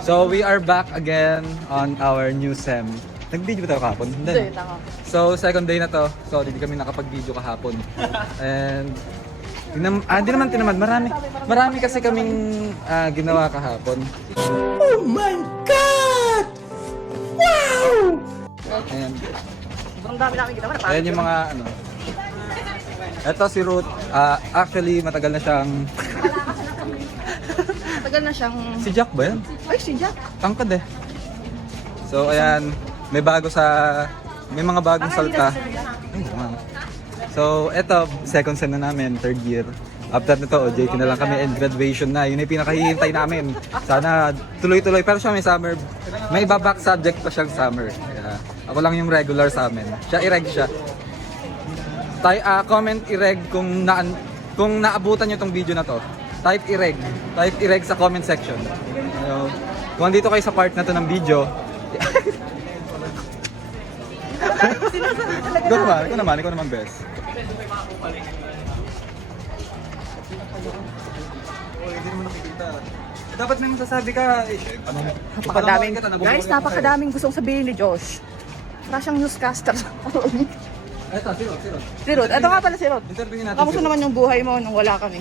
So we are back again on our new SEM. Nag-video ba tayo kahapon? Hindi, tanga. So second day na to. Sorry, hindi kami nakapag-video kahapon. And hindi naman tinamad. Marami kasi kaming ginawa kahapon. Oh my God! Wow! Ayan. Sobrang dami namin ginawa na. Ayan yung mga ano. Ito si Ruth. Actually, matagal na siyang... Tagal na siyang... Si Jack ba yan? Ay, si Jack. Tangkad eh. So ayan, may mga bagong salta. Ay, wow. So eto, second sem na namin, third year. After nito, OJT na lang kami and graduation na. Yun yung pinakahihintay namin. Sana tuloy-tuloy. Pero siya may summer, may iba-back subject pa siyang summer. Kaya, ako lang yung regular sa amin. Siya, ireg siya. Comment ireg kung naabutan nyo tong video na to. Type ireg sa comment section. So, kung andito kayo sa part na to ng video, ikaw naman best. Hindi naman nakikita. Dapat may masasabi ka. Napakadaming gustong sabihin ni Josh. Para siyang newscaster. Eto, si Rod. Ito nga pala si Rod. Interviewin natin. Kamusta naman yung buhay mo nung wala kami?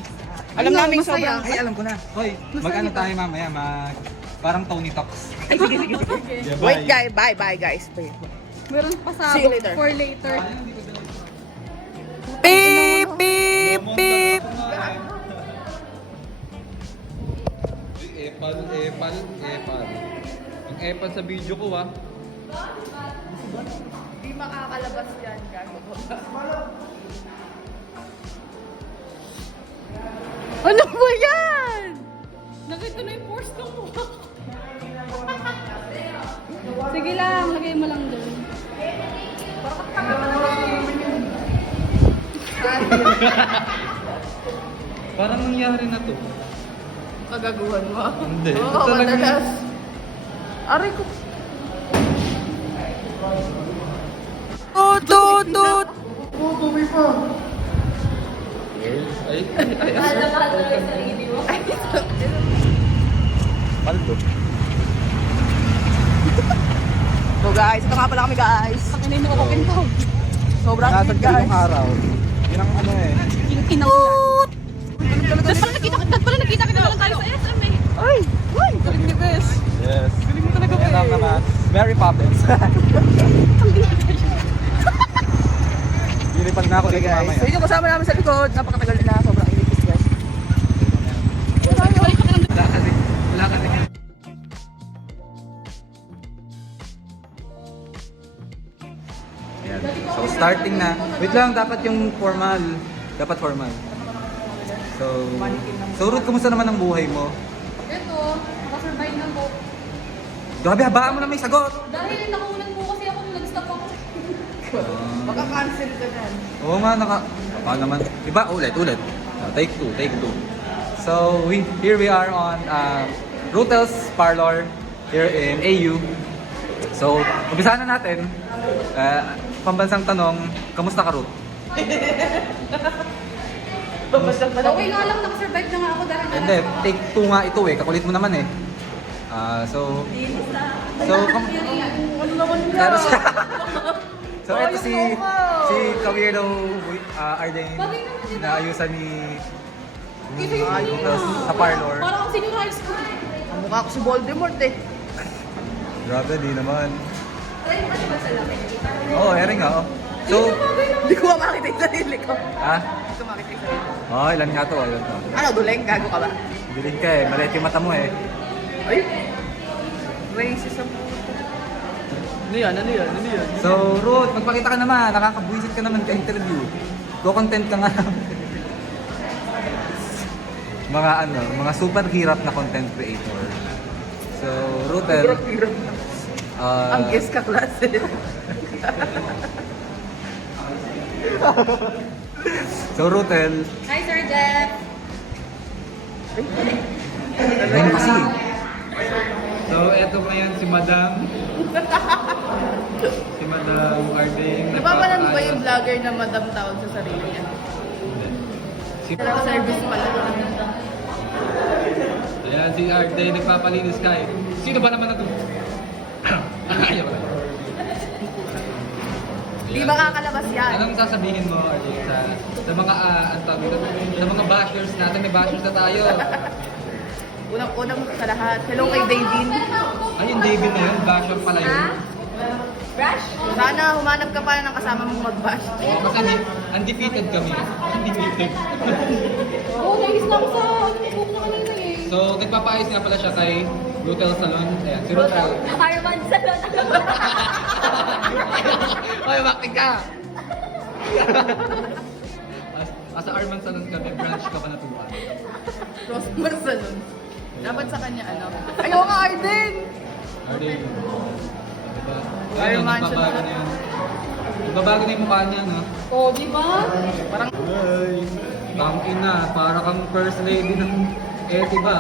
Alam namin sobrang... Ay, alam ko na. Hoy, mag-ano tayo mamaya, parang Tony Talks. Ay, sige. Yeah, Wait guys, bye guys. Bye. Meron pa sa See you later. for later. Beep, beep, beep. Epal. Ang epal sa video ko Di makakalabas yan, gago. Ano ba yan? Nakita na yung force ng mukha. Sige lang, lagay mo lang doon. Parang nangyari na to. Kagaguhan mo. Hindi. Oo, madalas. Aray ko. Tut! Ay. Paldo. So guys, ito nga pala kami guys. Pakinay mo ako pinto. Sobrang Nasa init guys. ganung araw. Yun ang ano eh. Kinaulan. Tapos pala nakita kita lang tayo sa SM eh. Ay! Galing ni Bes. Yes. Galing mo talaga Yan lang naman. Mary Poppins. Lilipad na ako dito guys. mamaya. So yun yung kasama namin sa likod. Napakatagal na sobrang init guys. Wala kasi. Ayan. So starting na. Wait lang, dapat yung formal. Dapat formal. So Ruth, kumusta naman ang buhay mo? Ito, nakasurvive na po. Grabe, habaan mo na may sagot! Dahil nakunan po kasi ako nung nag-stop ako. Baka cancel ka na. Oo nga, Paano naman? Iba, ulit. Take two. So, here we are on Rutel's Parlor here in AU. So, umpisahan na natin. Pambansang tanong, kamusta ka, Ruth? Okay nga lang, nakasurvive na nga ako dahil Hindi, take two nga ito eh. Kakulit mo naman eh. So, Ano naman pero so, ito si Kawirdo Arden na ayusan ni Rutel's sa parlor. Parang ako senior high school. Ang mukha ko si Voldemort eh. Grabe, di naman. Oo, ering nga. So, Hindi ko makita yung sarili ko. ha? Hindi ko makita yung sarili ko. Ilan nga to? Ano, duleng? Gago ka ba? Dilig ka eh, maliit yung mata mo eh. Ay! Racism. Ano yan? So, Ruth, magpakita ka naman. Nakakabuisit ka naman ka-interview. Go-content ka nga. mga super hirap na content creator. So, Rutel. Ang guest ka klase. So, Rutel. Hi, Sir Jeff. Ayun kasi. So, eto ngayon si Madam. Si Madam Arden. Napapanood mo ba yung vlogger na madam tawag sa sarili niya? Si Service pala. Ayan, si RJ nagpapalinis kay. Sino ba naman na to? Ayaw ko. Di makakalabas yan. Anong sasabihin mo, RJ, sa mga sa mga bashers natin? May bashers na tayo. Unang sa lahat. Hello kay David. Ay, yung David na yun, basher pala yun. Brush? Sana humanap ka pa ng kasama mong mag-bash. Oo, kasi undefeated kami. Undefeated. Oo, nainis na ako sa book na kanina eh. So, nagpapaayos nga pala siya kay Brutal Salon. Ayan, si Brutal. Fireman salon. Ay, bakit ka? Asa Arman Salon kami, branch ka pa natuwa. Rosmar Salon. Dapat sa kanya ano. Ayaw nga, Arden! Arden. Diba? Iron Man siya nagbabago na. na yun. Nagbabago na yung mukha niya, no? Oo, di ba? Parang Ay, tangkin na. Para kang first lady ng Etiba.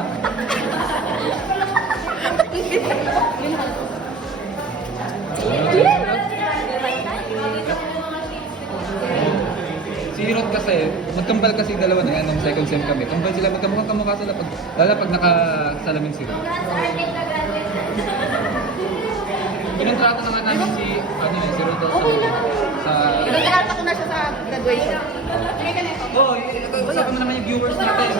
Si Rod kasi, magkambal kasi yung dalawa na yan, nung second sem kami. Kambal sila, magkamukha sila, lalo pag nakasalamin sila. Pinontrato na nga namin si Rod sa... pinag-alata ko na siya sa graduation. Oh, usapin mo naman yung viewers natin.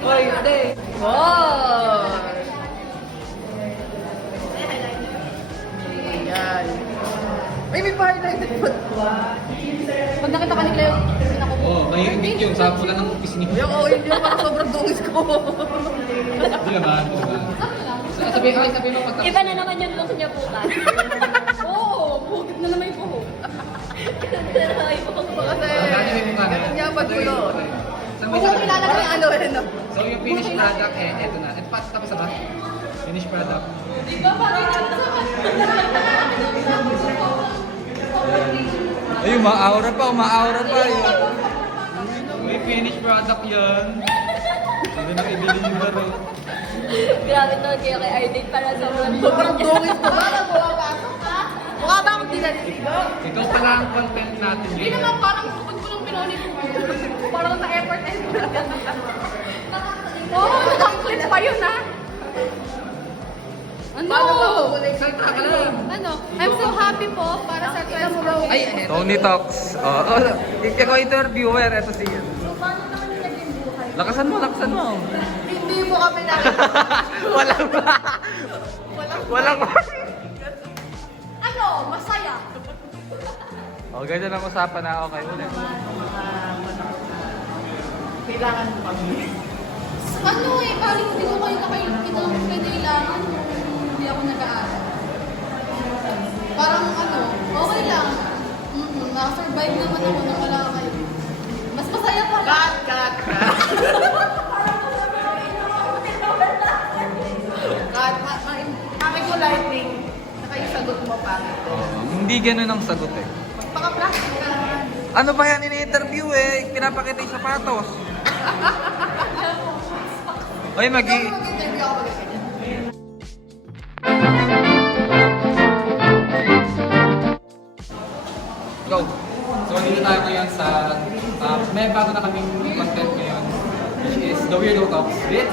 Oy, ate! Wow! Ayan. Ay, may pa-highlighted po. Pag nakita ka ni Cleo, ako po. Oh, may ingit yun, sa pula ng pisngi. Oo, yun yung parang sobrang dungis ko. Di naman, di naman. Sabi mo pagka... Iba na naman yung look niya bukas. Oo, bukit na naman yung buhok. Ganda na naman yung buhok ko. Kasi, Dati may mukha na. ito niya pagkulo. Huwag Parang ano, ano. So yung finished product, eto na. Ito pa, tapos na ba? Finished product. Di ba parang Ay, umaura pa. May finished product yan. Hindi na ibili yung laro. grabe to kaya kay Arden para sobrang Sobrang niya. dungis ko. Parang bumapasok ka. Mukha ba akong dinalisigo? Ikaw pala ang content natin Hindi yun. naman parang bukod ko nung pinonit ko. Parang na-effort. Oo, ang clip pa yun ha. Ano? Salta ka lang. Ano? I'm so happy po para sa 12 Ay, Tony Talks. Ikaw interviewer, eto si Paano naman yung naging buhay? Lakasan mo. Hindi mo kami na. Walang Ano? Masaya. Oh, ganyan ang usapan na okay ulit. Kailangan mo kami. Ano eh, kaling hindi ko kayo kailangan kung hindi ako nag-aaral. Parang ano, okay lang. Nakasurvive naman ako na wala kayo. Mas masaya pa lang. Cut. Mami ko lightning. Saka yung sagot mo pa. Hindi ganun ang sagot eh. Paka-plastic ka naman. Ano ba yan ini-interview eh? Pinapakita yung sapatos. Oy, Ikaw mag-interview ako mag-ganyan. Go! So, dito tayo ngayon sa... may bago na kaming content ngayon, which is The Weirdo Talks with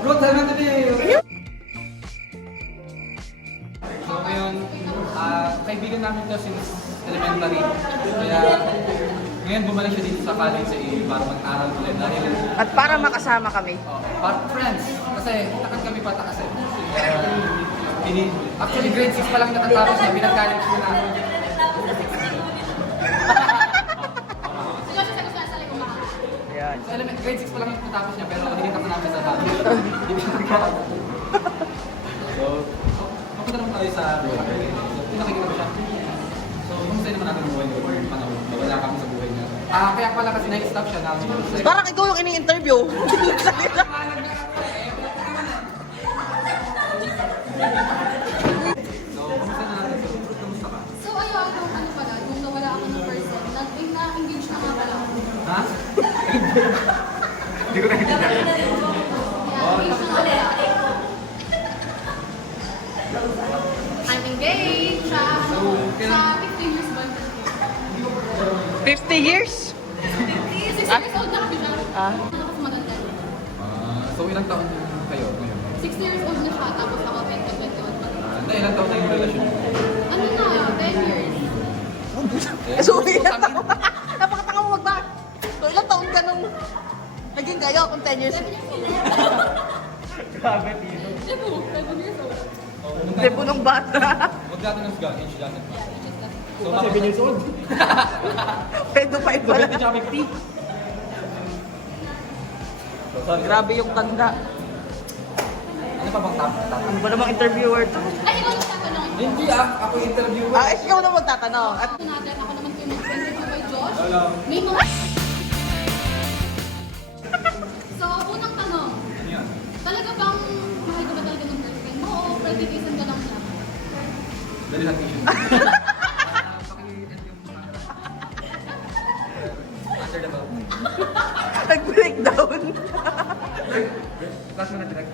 Ruth Hernandez! So, ngayon, kaibigan namin to since elementary. Kaya, ngayon bumalik siya dito sa college sa EA para mag-aral ulit dahil... At para makasama kami. Para friends, kasi takad kami patakas eh. Actually, grade 6 pa lang natatapos na, pinag-college ko na. Ayan. So, grade 6 pa lang natatapos niya, pero hinitak na namin sa college. Hindi na nagkakaroon. So, mapunta naman tayo sa buhay. So, pinakikita ko siya. So, kumusta naman natin ang buhay niyo? Panahon, wala kami sa buhay niya. Kaya pala kasi na-stop siya na. Parang ikaw yung ini-interview. So, kumusta na natin? So, kumusta ka? So ayun, nung ano pala, nung nawala ako ng person, na-engage na nga pala ako. Ha? Hindi ko naintindihan. Yeah, engage na nga pala. I'm engaged sa, So, sa 15 years boyfriend. 50 years? 6 years old na kami siya. Ah. Ano kasi maganda. So, ilang taon kayo ngayon? 6 years old na siya, tapos ako 21. Na ilang taon na yung relasyon mo? Ano na, 10 years. So, ilang taon? Napakatanga mo magba. So, ilang taon ka nung naging kayo kung 10 years? Grabe, Tito. Diba? 7 years old. Hindi po nung bata. Magkano ng sga? Age doesn't matter. So, 7 years old. Pedo pa pala. 20 tsaka 50. Grabe yung tanda. Ano pa bang top? Ano ba namang interviewer to? Ay, ikaw yung tatanong. Hindi ako yung interviewer. Ikaw na magtatanong. At Ako natin, ako naman po yung mag-interview kay Josh. Hello. May mga... So, unang tanong. Ano yan? Talaga bang mahal ka ba talaga ng girlfriend mo o predication ka lang niya? Dali lang issue. Answer the bell. nag-breakdown. Class mo na direct.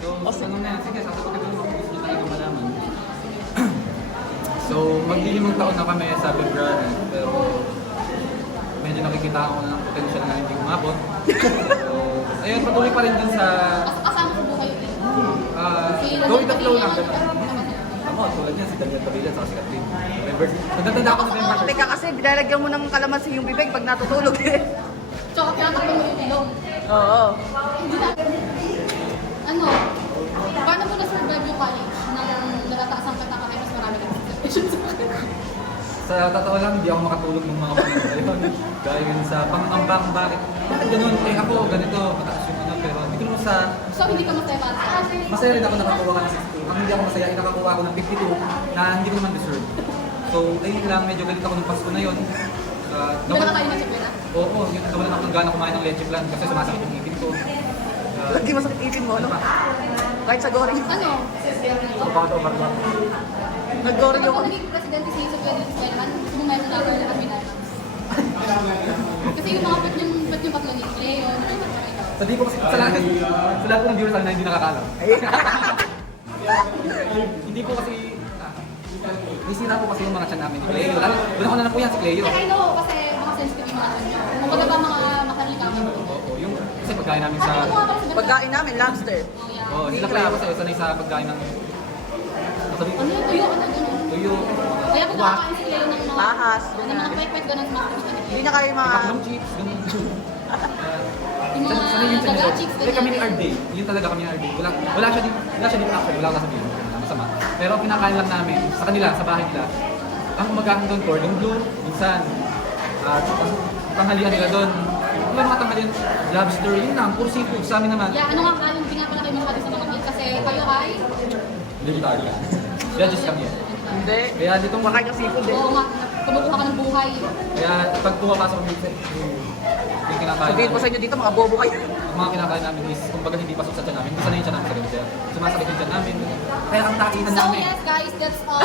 So, ano na yan? Sige, sasagot ko kung gusto nyo talaga malaman. So, maglilimang taon na kami sa February, pero medyo nakikita ko na ng potential na hindi umabot. So, ayun, patuloy pa rin dun sa Kasama sa buhay yun. go with the flow lang. Ako, tulad niya, si Daniel Cabillan, saka si Kathleen. November, nagtatanda ako November. Teka kasi, binalagyan mo ng kalamansi yung bibig pag natutulog eh. Tsaka tinatakbo mo yung ilong. Oo. Hindi na... Ano? Paano mo na-survive yung college nang natataas ang kata kaya mas marami kang situation sa akin? Sa totoo lang, hindi ako makatulog ng mga panahon na yun. Dahil yun sa pangambang, bakit ganun? Eh ako, ganito, mataas yung ano, pero hindi ko naman sa... So, hindi ka masaya para sa akin. Masaya rin ako nakakuha ka ng 62. Ang hindi ako masaya, ay nakakuha ako ng 52 na hindi ko naman deserve. So, ayun lang, medyo galit ako ng Pasko na yun. Hindi na kayo na sa pera. Oo, yun, nawalan ako ng gana kumain ng leche plan kasi sumasakit yung ipin ko. Lagi masakit ipin mo, no? Kahit sa goring. Ano? Nag-goring Kapag ako. naging presidente si Yusuf Kaya dito sa Kailangan, gusto mo meron na ako na kami na. Kasi yung mga ba't yung baklo ni Leo, Sa di ko kasi, sa lahat ng viewers na hindi nakakalam. Hindi po kasi, nisira po kasi yung mga chan namin ni Cleo. Una ko na po yan si Cleo. I know, kasi mga sensitive yung mga chan nyo. Kung wala ba mga makalikaman mo? Oo, yung, kasi pagkain namin sa... Pagkain namin, lobster. Oo, sila Cleo kasi sanay sa pagkain ng... Sabi ko, Ano yun? Tuyo, ano gano'n? tuyo. Kaya kung nakakain si Leo ng mga... Ahas, Ng mga pet-pet gano'n sa mga kumis Hindi niya kayo mga... Macaroni chips, ganun. Yung mga Sanay yun sa daga nito. chicks, Kasi kami ni RD, yun talaga kami ni RD. Wala siya din actually, wala ko sabihin. Masama. Pero pinakain lang namin sa kanila, sa bahay nila. Ang umagahan doon, cordon bleu, minsan. At ang tanghalian nila doon. Wala mga tanghalian, lobster, yun lang, puro seafood. Sa amin naman, Yeah, ano nga kaling pinapala kayo masyado sa mga meal kasi kayo ay... vegetarian. Judges kami. Hindi. Kaya dito, Makain ng seafood eh. Oo nga, kumukuha ka ng buhay. kaya pag pumapasok kami sa yung kinakain Sabihin ko sa inyo dito, mga bobo kayo. ang mga kinakain namin is, kumbaga hindi pasok sa tiyan namin, hindi sanay yung tiyan namin sa ganun. Kaya sumasakit yung tiyan namin. Kaya ang takitan So namin. yes guys, that's all.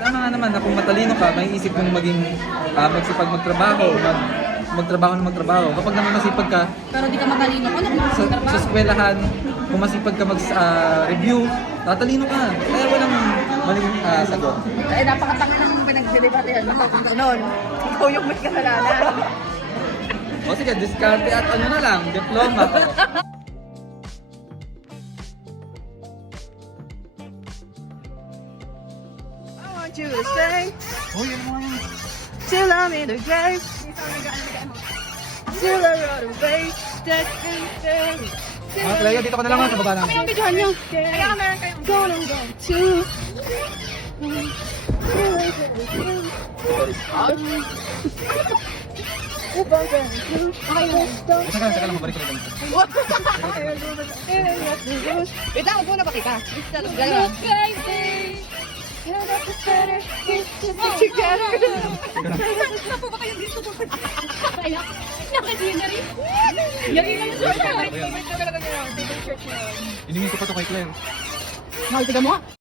Tama nga naman na kung matalino ka, may isip mong maging magsipag magtrabaho, magtrabaho. Kapag naman masipag ka, Pero di ka matalino. Ano kung sa eskwelahan, kung masipag ka mag-review, tatalino ka. Kaya walang maling sagot. Eh, napakatanga na kung pinagdidebatihan mo kung ganon. Ikaw yung may kasalanan. O sige, diskarte at ano na lang, diploma. I want you to stay. Till I'm in the grave. Till I run away. That can stay. Cleo, dito ka na lang sa baba namin. Ang bidyohan niyo. Kaya ka meron kayong gonna go to. Saka lang, mabalik ka lang. Wait lang, upo na ba kita? Look crazy. Together. Na po ba kayo dito? Kaya, nakadinner rin. Yan yung short. Inimin ko pa to kay Claire. Mahal, tiga mo nga.